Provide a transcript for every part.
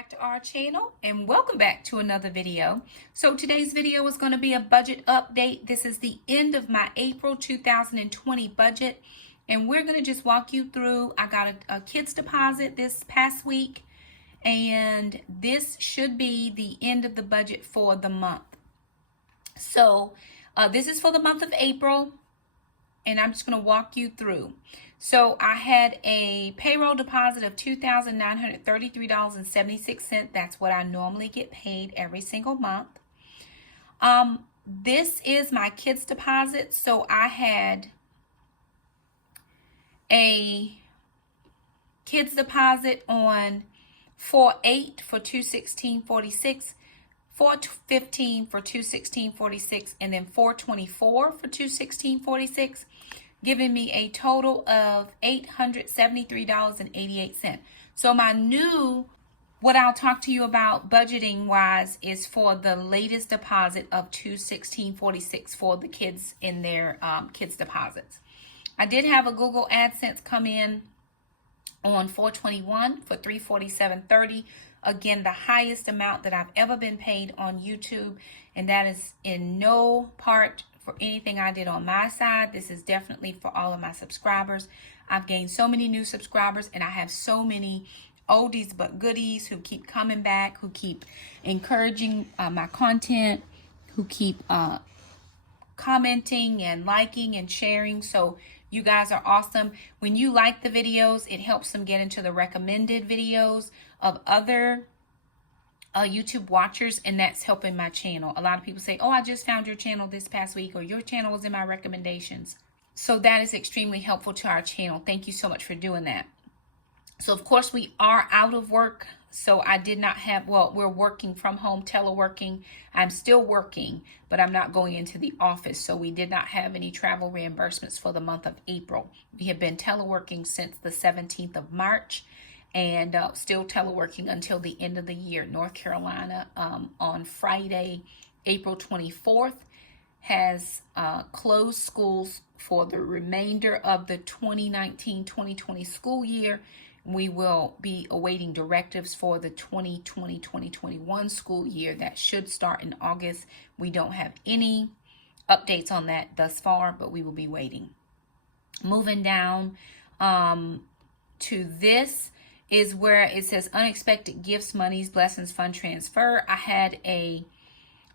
back to our channel and welcome back to another video. So today's video is going to be a budget update. This is the end of my April 2020 budget and we're going to just walk you through. I got a kid's deposit this past week and this should be the end of the budget for the month. So this is for the month of April and I'm just going to walk you through. So I had a payroll deposit of $2,933.76. That's what I normally get paid every single month. This is my kids' deposit. So I had a kids' deposit on 4/8 for $216.46, 4/15 for $216.46, and then 4/24 for $216.46. Giving me a total of $873.88. So my new, what I'll talk to you about budgeting wise is for the latest deposit of $216.46 for the kids in their kids deposits. I did have a Google AdSense come in on 4/21 for $347.30. Again, the highest amount that I've ever been paid on YouTube, and that is in no part for anything I did on my side. This is definitely for all of my subscribers. I've gained so many new subscribers and I have so many oldies but goodies who keep coming back, who keep encouraging my content, who keep commenting and liking and sharing. So you guys are awesome. When you like the videos, it helps them get into the recommended videos of other YouTube watchers, and that's helping my channel. A lot of people say, oh, I just found your channel this past week, or your channel was in my recommendations. So that is extremely helpful to our channel. Thank you so much for doing that. So of course we are out of work. So I did not have, well, we're working from home, teleworking. I'm still working, but I'm not going into the office. So we did not have any travel reimbursements for the month of April. We have been teleworking since the 17th of March. And still teleworking until the end of the year. North Carolina on Friday, April 24th, has closed schools for the remainder of the 2019-2020 school year. We will be awaiting directives for the 2020-2021 school year that should start in August. We don't have any updates on that thus far, but we will be waiting. Moving down to this is where it says unexpected gifts, monies, blessings, fund transfer. I had a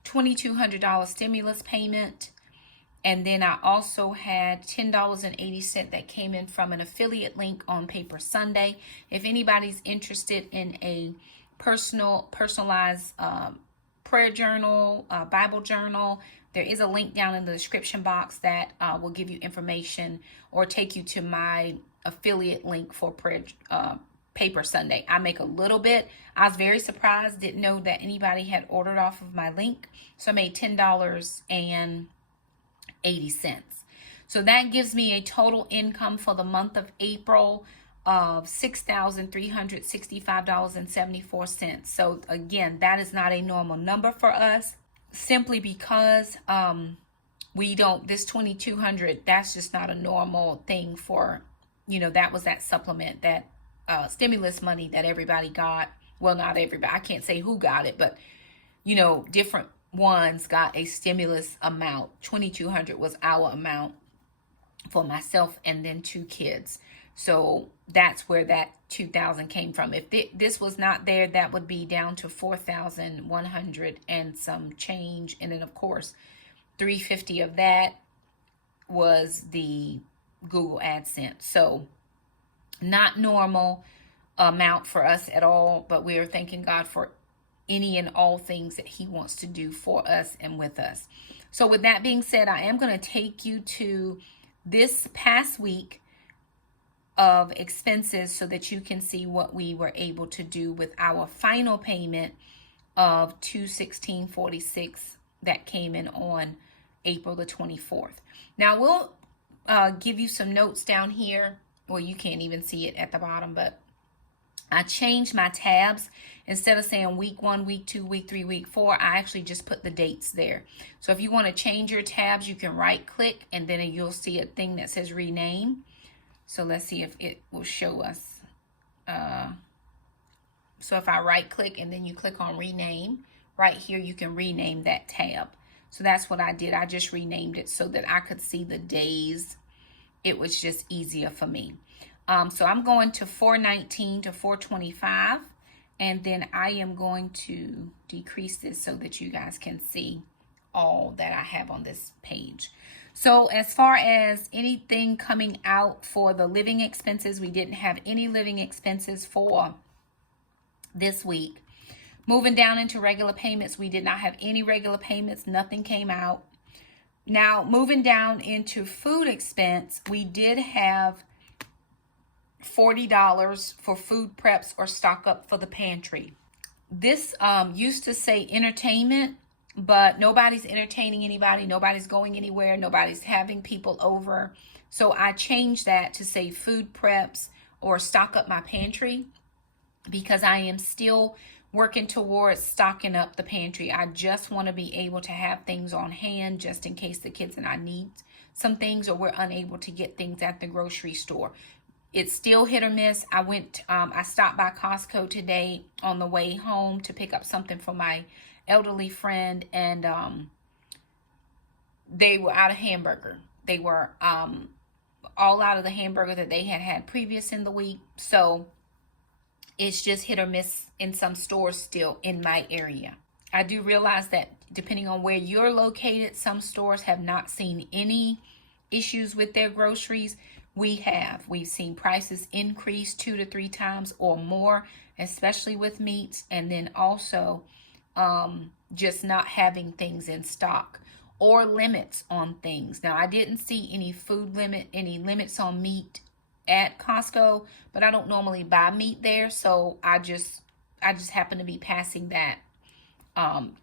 $2,200 stimulus payment. And then I also had $10.80 that came in from an affiliate link on Paper Sunday. If anybody's interested in a personalized prayer journal, Bible journal, there is a link down in the description box that will give you information or take you to my affiliate link for prayer Paper Sunday. I make a little bit. I was very surprised, didn't know that anybody had ordered off of my link. So I made $10.80. So that gives me a total income for the month of April of $6,365.74. So again, that is not a normal number for us, simply because we don't, this $2,200, that's just not a normal thing for, you know, that was that supplement, that stimulus money that everybody got. Well, not everybody, I can't say who got it, but you know, different ones got a stimulus amount. $2,200 was our amount for myself and then 2 kids. So that's where that $2,000 came from. If this was not there, that would be down to $4,100 and some change. And then of course, $350 of that was the Google AdSense. So not normal amount for us at all, but we are thanking God for any and all things that he wants to do for us and with us. So with that being said, I am going to take you to this past week of expenses so that you can see what we were able to do with our final payment of $216.46 that came in on April the 24th. Now we'll give you some notes down here. Well, you can't even see it at the bottom, but I changed my tabs. Instead of saying week 1, week 2, week 3, week 4, I actually just put the dates there. So if you want to change your tabs, you can right click and then you'll see a thing that says rename. So let's see if it will show us. So if I right click and then you click on rename, right here you can rename that tab. So that's what I did. I just renamed it so that I could see the days. It was just easier for me. So I'm going to 419 to 425, and then I am going to decrease this so that you guys can see all that I have on this page. So as far as anything coming out for the living expenses, we didn't have any living expenses for this week. Moving down into regular payments, we did not have any regular payments. Nothing came out. Now, moving down into food expense, we did have $40 for food preps or stock up for the pantry. This used to say entertainment, but nobody's entertaining anybody. Nobody's going anywhere. Nobody's having people over. So I changed that to say food preps or stock up my pantry, because I am still working towards stocking up the pantry. I just want to be able to have things on hand just in case the kids and I need some things, or we're unable to get things at the grocery store. It's still hit or miss. I stopped by Costco today on the way home to pick up something for my elderly friend, and they were out of hamburger. They were all out of the hamburger that they had previous in the week. So it's just hit or miss in some stores still in my area. I do realize that depending on where you're located, some stores have not seen any issues with their groceries. We've seen prices increase 2 to 3 times or more, especially with meats, and then also just not having things in stock or limits on things. Now, I didn't see any limits on meat at Costco, but I don't normally buy meat there, so I just happened to be passing that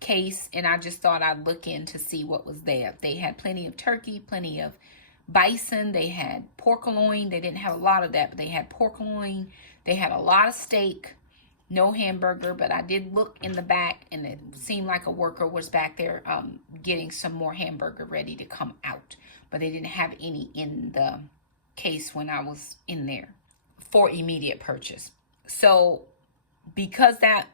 case, and I just thought I'd look in to see what was there. They had plenty of turkey, plenty of bison, they had pork loin. They didn't have a lot of that, but they had pork loin. They had a lot of steak, no hamburger, but I did look in the back, and it seemed like a worker was back there getting some more hamburger ready to come out, but they didn't have any in the case when I was in there for immediate purchase. So because that,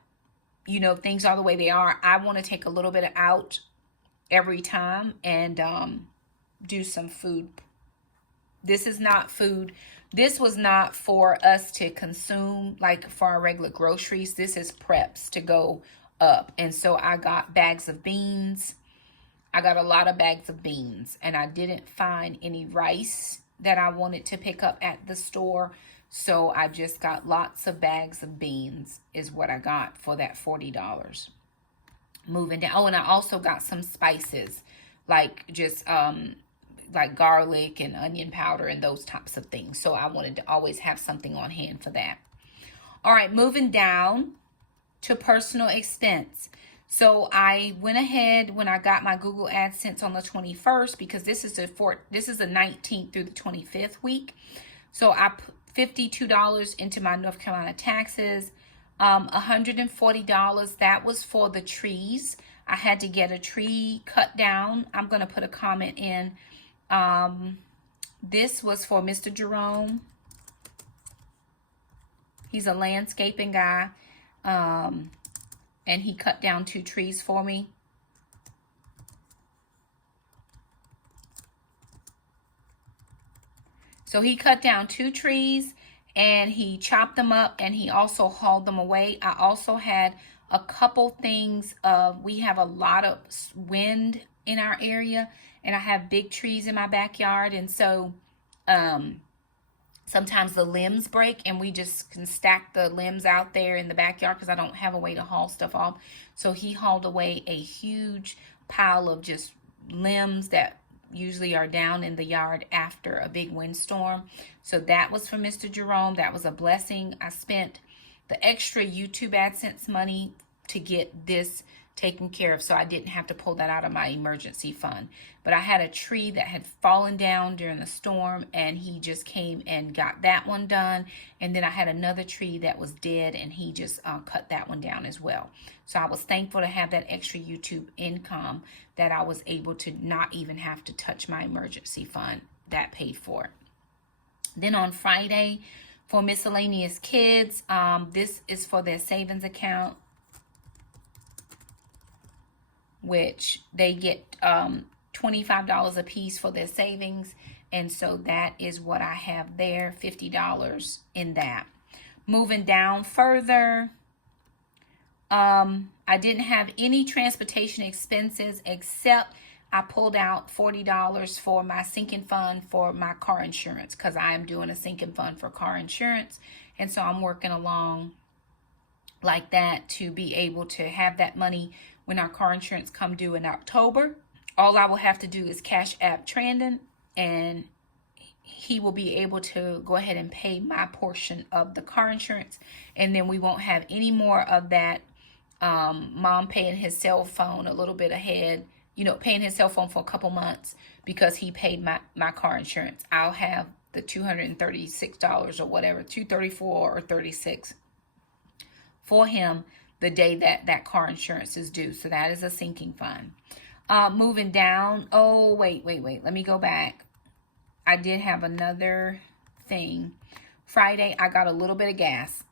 things are the way they are, I want to take a little bit out every time and do some food. This is not food. This was not for us to consume like for our regular groceries. This is preps to go up. And so I got bags of beans. I got a lot of bags of beans, and I didn't find any rice that I wanted to pick up at the store. So I just got lots of bags of beans is what I got for that $40. Moving down. Oh, and I also got some spices, like just like garlic and onion powder and those types of things. So I wanted to always have something on hand for that. All right, moving down to personal expense. So I went ahead when I got my Google AdSense on the 21st, because this is the 19th through the 25th week. So I put $52 into my North Carolina taxes, $140. That was for the trees. I had to get a tree cut down. I'm going to put a comment in. This was for Mr. Jerome. He's a landscaping guy. And he cut down 2 trees for me. So he cut down 2 trees and he chopped them up, and he also hauled them away. I also had a couple things. We have a lot of wind in our area, and I have big trees in my backyard. And so sometimes the limbs break, and we just can stack the limbs out there in the backyard because I don't have a way to haul stuff off. So he hauled away a huge pile of just limbs that usually are down in the yard after a big windstorm. So that was for Mr. Jerome. That was a blessing. I spent the extra YouTube AdSense money to get this taken care of, so I didn't have to pull that out of my emergency fund. But I had a tree that had fallen down during the storm, and he just came and got that one done. And then I had another tree that was dead, and he just cut that one down as well. So I was thankful to have that extra YouTube income that I was able to not even have to touch my emergency fund. That paid for it. Then on Friday, For miscellaneous kids, this is for their savings account, which they get $25 a piece for their savings. And so that is what I have there, $50 in that. Moving down further, I didn't have any transportation expenses except I pulled out $40 for my sinking fund for my car insurance, because I am doing a sinking fund for car insurance. And so I'm working along like that to be able to have that money when our car insurance come due in October. All I will have to do is Cash App Trandon, and he will be able to go ahead and pay my portion of the car insurance. And then we won't have any more of that mom paying his cell phone a little bit ahead, you know, paying his cell phone for a couple months because he paid my car insurance. I'll have the $236 or whatever, $234 or $36 for him the day that car insurance is due. So that is a sinking fund. Moving down. Oh, wait. Let me go back. I did have another thing. Friday, I got a little bit of gas.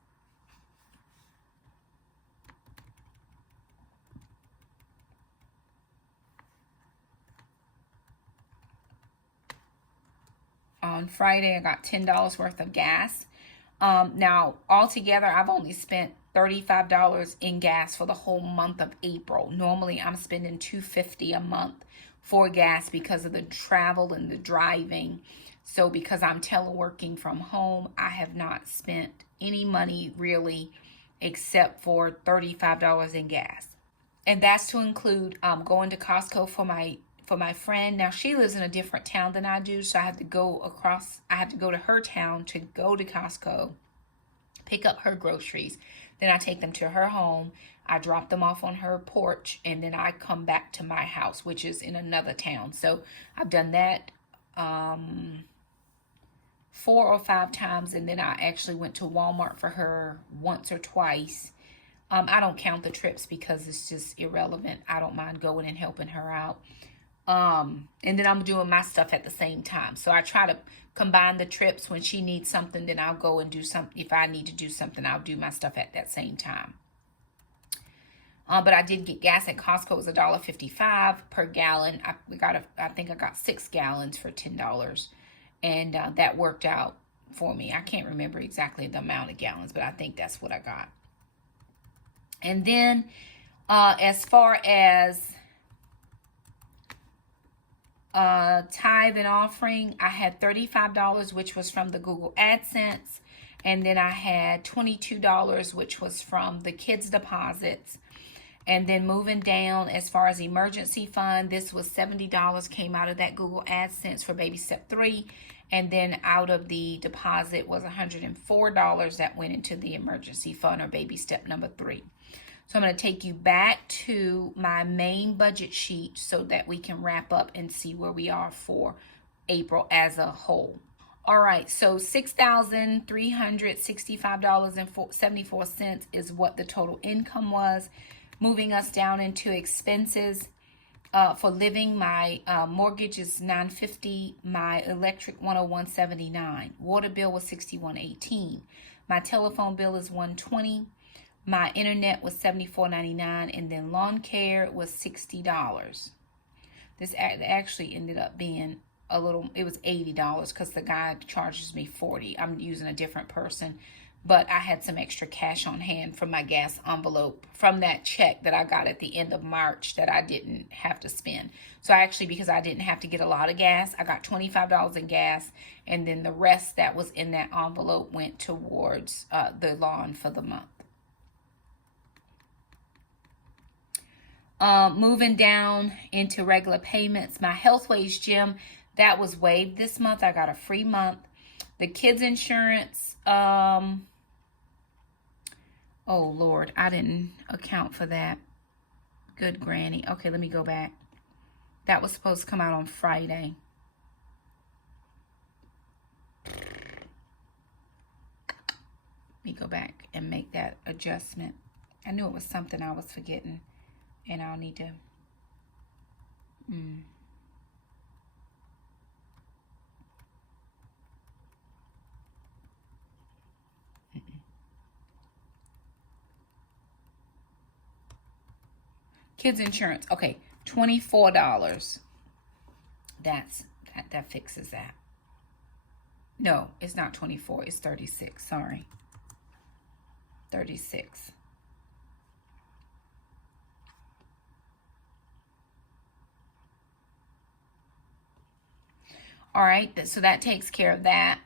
On Friday, I got $10 worth of gas. Now, altogether, I've only spent $35 in gas for the whole month of April. Normally, I'm spending $250 a month for gas because of the travel and the driving. So because I'm teleworking from home, I have not spent any money really except for $35 in gas. And that's to include going to Costco for my friend. Now, she lives in a different town than I do, so I have to go to her town to go to Costco, pick up her groceries. Then I take them to her home. I drop them off on her porch, and then I come back to my house, which is in another town. So I've done that 4 or 5 times, and then I actually went to Walmart for her once or twice. I don't count the trips because it's just irrelevant. I don't mind going and helping her out. And then I'm doing my stuff at the same time. So I try to combine the trips. When she needs something, then I'll go and do something. If I need to do something, I'll do my stuff at that same time. But I did get gas at Costco. It was $1.55 per gallon. I think I got 6 gallons for $10. And that worked out for me. I can't remember exactly the amount of gallons, but I think that's what I got. And then as far as tithe and offering, I had $35, which was from the Google AdSense. And then I had $22, which was from the kids' deposits. And then moving down, as far as emergency fund, this was $70 came out of that Google AdSense for baby step 3. And then out of the deposit was $104 that went into the emergency fund or baby step number 3. So I'm going to take you back to my main budget sheet so that we can wrap up and see where we are for April as a whole. All right, so $6,365.74 is what the total income was. Moving us down into expenses for living, my mortgage is $950, my electric $101.79, water bill was $61.18, my telephone bill is $120, my internet was $74.99, and then lawn care was $60. This actually ended up being a little, it was $80 because the guy charges me $40. I'm using a different person, but I had some extra cash on hand from my gas envelope from that check that I got at the end of March that I didn't have to spend. So actually, because I didn't have to get a lot of gas, I got $25 in gas, and then the rest that was in that envelope went towards the lawn for the month. Moving down into regular payments, my Healthways gym, that was waived this month. I got a free month. The kids insurance, oh Lord, I didn't account for that. Good granny. Okay, let me go back. That was supposed to come out on Friday. Let me go back and make that adjustment. I knew it was something I was forgetting, and I'll need to Kids insurance. Okay, $24. That fixes that. No, it's not 24. It's 36. Sorry. 36. All right, so that takes care of that.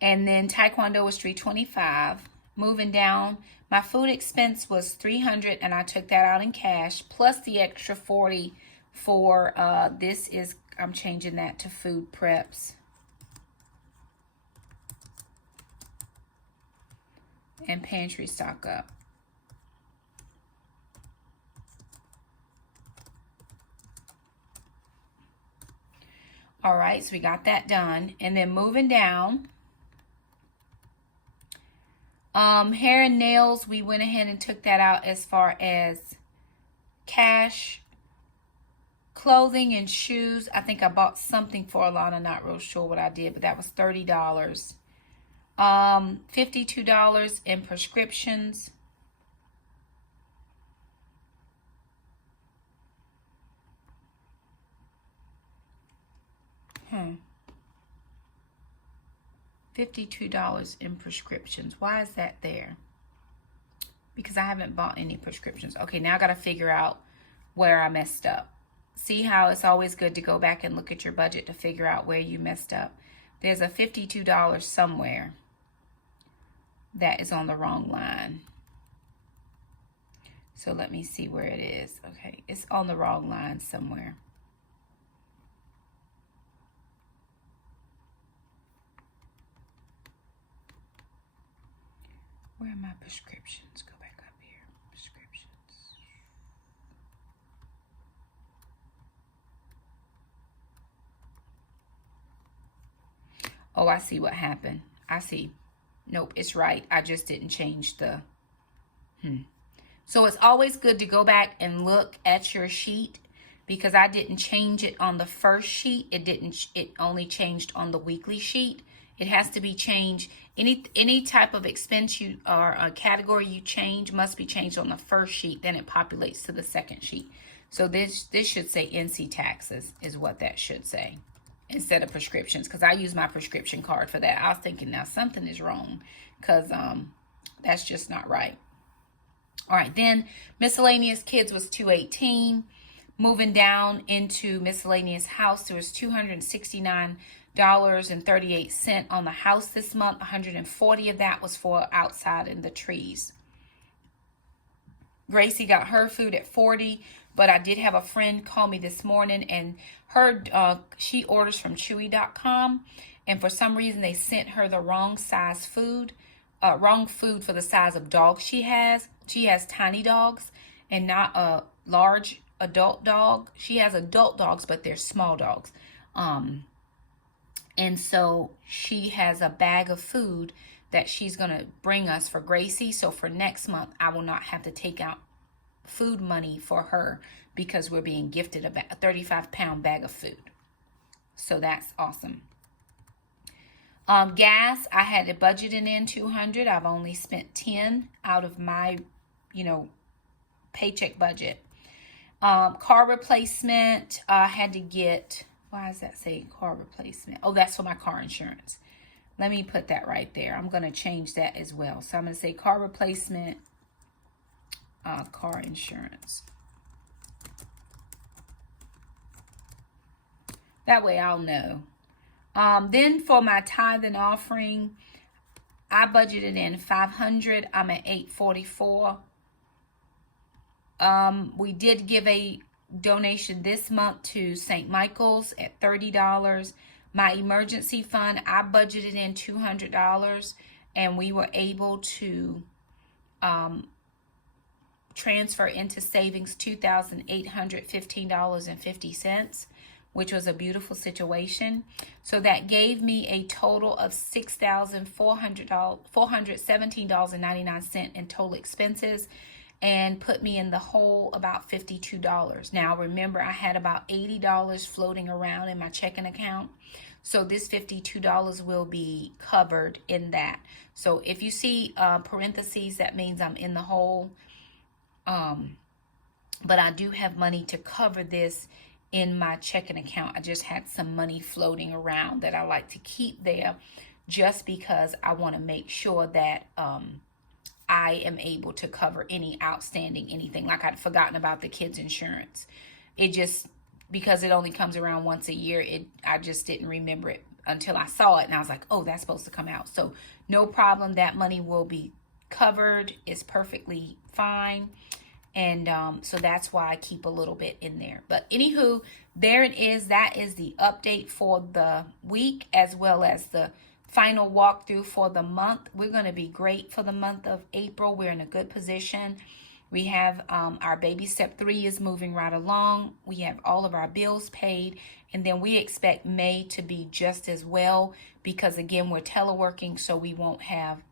And then Taekwondo was $325. Moving down, my food expense was $300, and I took that out in cash, plus the extra $40 for this is, I'm changing that to food preps. And pantry stock up. All right, so we got that done. And then moving down, hair and nails, we went ahead and took that out as far as cash. Clothing and shoes, I think I bought something for Alana, not real sure what I did, but that was $30. $52 in prescriptions. $52 in prescriptions. Why is that there? Because I haven't bought any prescriptions. Okay, now I got to figure out where I messed up. See how it's always good to go back and look at your budget to figure out where you messed up. There's a $52 somewhere that is on the wrong line. So let me see where it is. Okay, it's on the wrong line somewhere. Where are my prescriptions? Go back up here. Prescriptions. Oh, I see what happened. I see. Nope, it's right. I just didn't change the... So it's always good to go back and look at your sheet, because I didn't change it on the first sheet. It only changed on the weekly sheet. It has to be changed. Any type of expense you or a category you change must be changed on the first sheet. Then it populates to the second sheet. So this should say NC taxes is what that should say, instead of prescriptions, because I use my prescription card for that. I was thinking, now something is wrong, because that's just not right. All right, then miscellaneous kids was $218. Moving down into miscellaneous house, there was $269.38 on the house this month. $140 of that was for outside in the trees. Gracie got her food at $40, but I did have a friend call me this morning, and she orders from Chewy.com, and for some reason they sent her the wrong size food, wrong food for the size of dog she has. She has tiny dogs and not a large adult dog. She has adult dogs, but they're small dogs. And so she has a bag of food that she's going to bring us for Gracie. So for next month, I will not have to take out food money for her, because we're being gifted a 35-pound bag of food. So that's awesome. Gas, I had it budgeted in $200. I've only spent $10 out of my, paycheck budget. Car replacement, I had to get, why does that say car replacement? Oh, that's for my car insurance. Let me put that right there. I'm going to change that as well. So I'm going to say car replacement, car insurance. That way I'll know. Then for my tithe and offering, I budgeted in $500. I'm at $844. We did give a donation this month to St. Michael's at $30. My emergency fund, I budgeted in $200, and we were able to transfer into savings $2,815.50, which was a beautiful situation. So that gave me a total of $417.99 in total expenses, and put me in the hole about $52. Now remember, I had about $80 floating around in my checking account. So this $52 will be covered in that. So if you see parentheses, that means I'm in the hole. but I do have money to cover this in my checking account. I just had some money floating around that I like to keep there just because I want to make sure that I am able to cover any outstanding anything. Like I'd forgotten about the kids' insurance. It just, because it only comes around once a year, I just didn't remember it until I saw it, and I was like, oh, that's supposed to come out. So no problem, that money will be covered. It's perfectly fine. And so that's why I keep a little bit in there. But anywho, there it is. That is the update for the week, as well as the final walkthrough for the month. We're going to be great for the month of April. We're in a good position. We have our baby step 3 is moving right along. We have all of our bills paid. And then we expect May to be just as well, because again, we're teleworking, so we won't have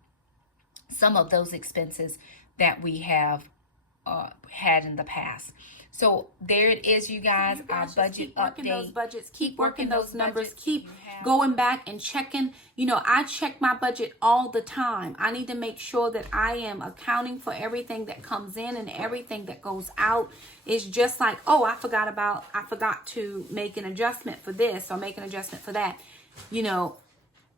some of those expenses that we have had in the past. So there it is, you guys. So you guys our budget keep working update. those budgets, keep working those numbers, budgets. keep going back and checking. You know, I check my budget all the time. I need to make sure that I am accounting for everything that comes in and everything that goes out. It's just like, oh, I forgot to make an adjustment for this or make an adjustment for that. You know,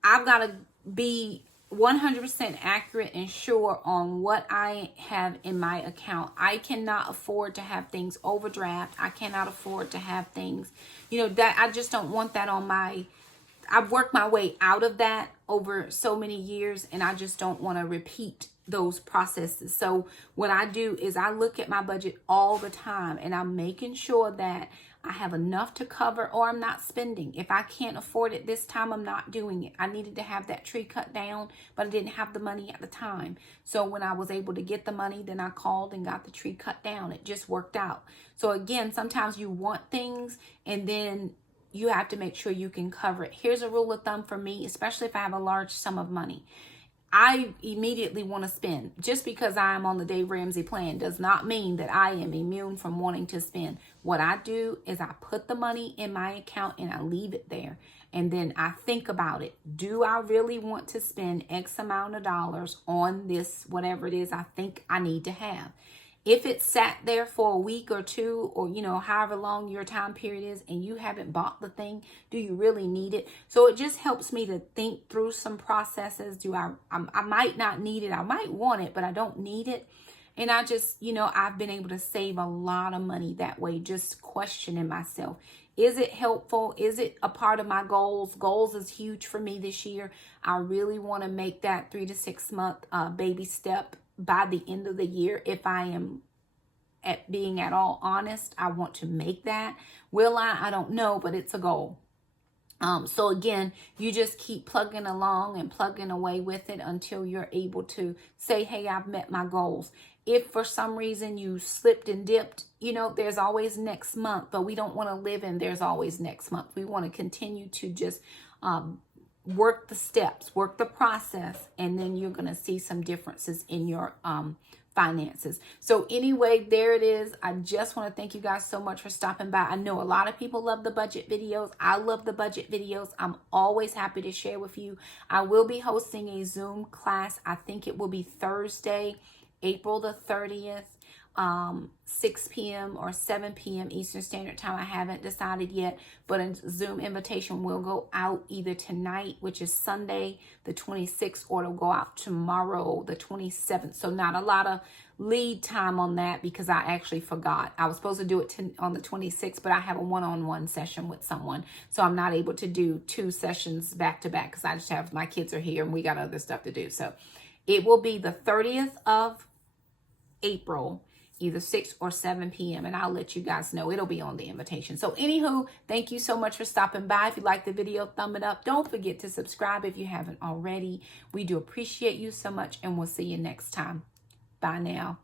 I've got to be 100% accurate and sure on what I have in my account. I cannot afford to have things overdraft. I cannot afford to have things, you know, that I just don't want that on my, I've worked my way out of that over so many years, and I just don't want to repeat those processes. So what I do is I look at my budget all the time, and I'm making sure that I have enough to cover, or I'm not spending. If I can't afford it this time, I'm not doing it. I needed to have that tree cut down, but I didn't have the money at the time. So when I was able to get the money, then I called and got the tree cut down. It just worked out. So again, sometimes you want things, and then you have to make sure you can cover it. Here's a rule of thumb for me, especially if I have a large sum of money. I immediately want to spend. Just because I am on the Dave Ramsey plan does not mean that I am immune from wanting to spend. What I do is I put the money in my account and I leave it there. And then I think about it. Do I really want to spend X amount of dollars on this, whatever it is I think I need to have? If it sat there for a week or two, or, you know, however long your time period is, and you haven't bought the thing, do you really need it? So it just helps me to think through some processes. I might not need it. I might want it, but I don't need it. And I just, you know, I've been able to save a lot of money that way, just questioning myself. Is it helpful? Is it a part of my goals? Goals is huge for me this year. I really want to make that 3 to 6 month baby step by the end of the year. If I am being at all honest, I want to make that. Will I don't know, but it's a goal. So again, you just keep plugging along and plugging away with it until you're able to say, hey, I've met my goals. If for some reason you slipped and dipped, you know, there's always next month, but we don't want to live in there's always next month. We want to continue to just work the steps, work the process, and then you're going to see some differences in your finances. So anyway, there it is. I just want to thank you guys so much for stopping by. I know a lot of people love the budget videos. I love the budget videos. I'm always happy to share with you. I will be hosting a Zoom class. I think it will be Thursday, April the 30th. 6 p.m. or 7 p.m. Eastern Standard Time. I haven't decided yet, but a Zoom invitation will go out either tonight, which is Sunday the 26th, or it'll go out tomorrow the 27th. So not a lot of lead time on that, because I actually forgot. I was supposed to do it on the 26th, but I have a one-on-one session with someone, so I'm not able to do 2 sessions back to back, because I just have, my kids are here and we got other stuff to do. So it will be the 30th of April, either 6 or 7 p.m. And I'll let you guys know. It'll be on the invitation. So anywho, thank you so much for stopping by. If you like the video, thumb it up. Don't forget to subscribe if you haven't already. We do appreciate you so much, and we'll see you next time. Bye now.